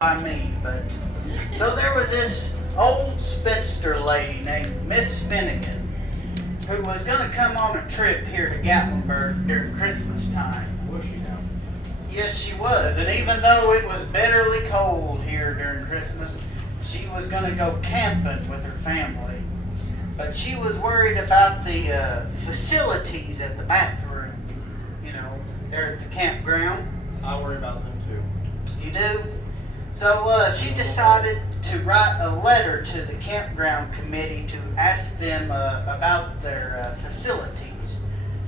by me, but so there was this old spinster lady named Miss Finnegan who was going to come on a trip here to Gatlinburg during Christmas time. Was she now? Yes, she was, and even though it was bitterly cold here during Christmas, she was going to go camping with her family. But she was worried about the facilities at the bathroom, you know, there at the campground. I worry about them too. You do? So she decided to write a letter to the campground committee to ask them about their facilities.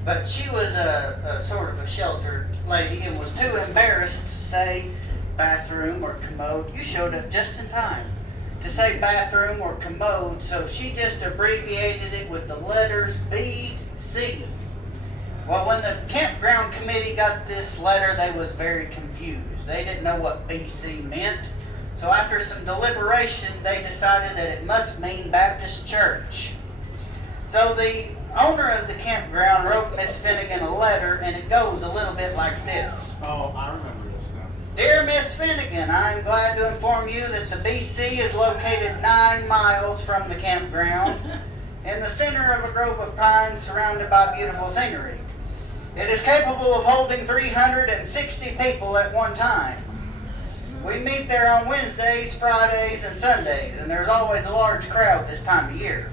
But she was a sort of a sheltered lady and was too embarrassed to say bathroom or commode. You showed up just in time to say bathroom or commode, so she just abbreviated it with the letters BC. Well, when the campground committee got this letter, they was very confused. They didn't know what BC meant. So after some deliberation, they decided that it must mean Baptist Church. So the owner of the campground wrote Miss Finnegan a letter, and it goes a little bit like this. Oh, I remember this now. Dear Miss Finnegan, I am glad to inform you that the BC is located 9 miles from the campground in the center of a grove of pines surrounded by beautiful scenery. It is capable of holding 360 people at one time. We meet there on Wednesdays, Fridays, and Sundays, and there's always a large crowd this time of year.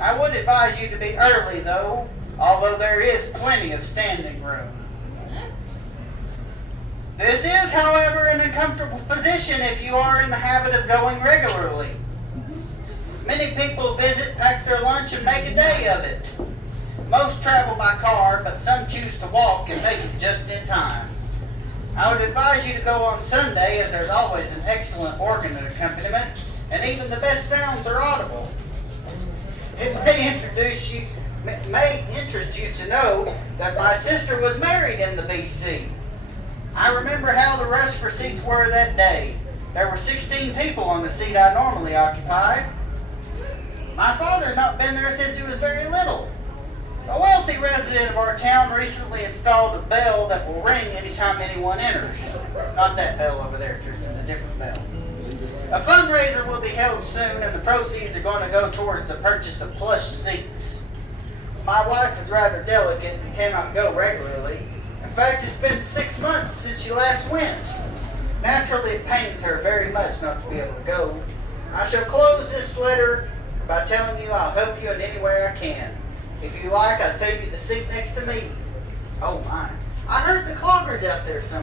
I would advise you to be early, though, although there is plenty of standing room. This is, however, an uncomfortable position if you are in the habit of going regularly. Many people visit, pack their lunch, and make a day of it. Most travel by car, but some choose to walk and make it just in time. I would advise you to go on Sunday, as there's always an excellent organ accompaniment, and even the best sounds are audible. It may interest you to know that my sister was married in the BC. I remember how the rush for seats were that day. There were 16 people on the seat I normally occupied. My father's not been there since he was very little. A wealthy resident of our town recently installed a bell that will ring anytime anyone enters. Not that bell over there, Tristan, a different bell. A fundraiser will be held soon, and the proceeds are going to go towards the purchase of plush seats. My wife is rather delicate and cannot go regularly. In fact, it's been 6 months since she last went. Naturally, it pains her very much not to be able to go. I shall close this letter by telling you I'll help you in any way I can. If you like, I'd save you the seat next to me. Oh my, I heard the cloggers out there somewhere.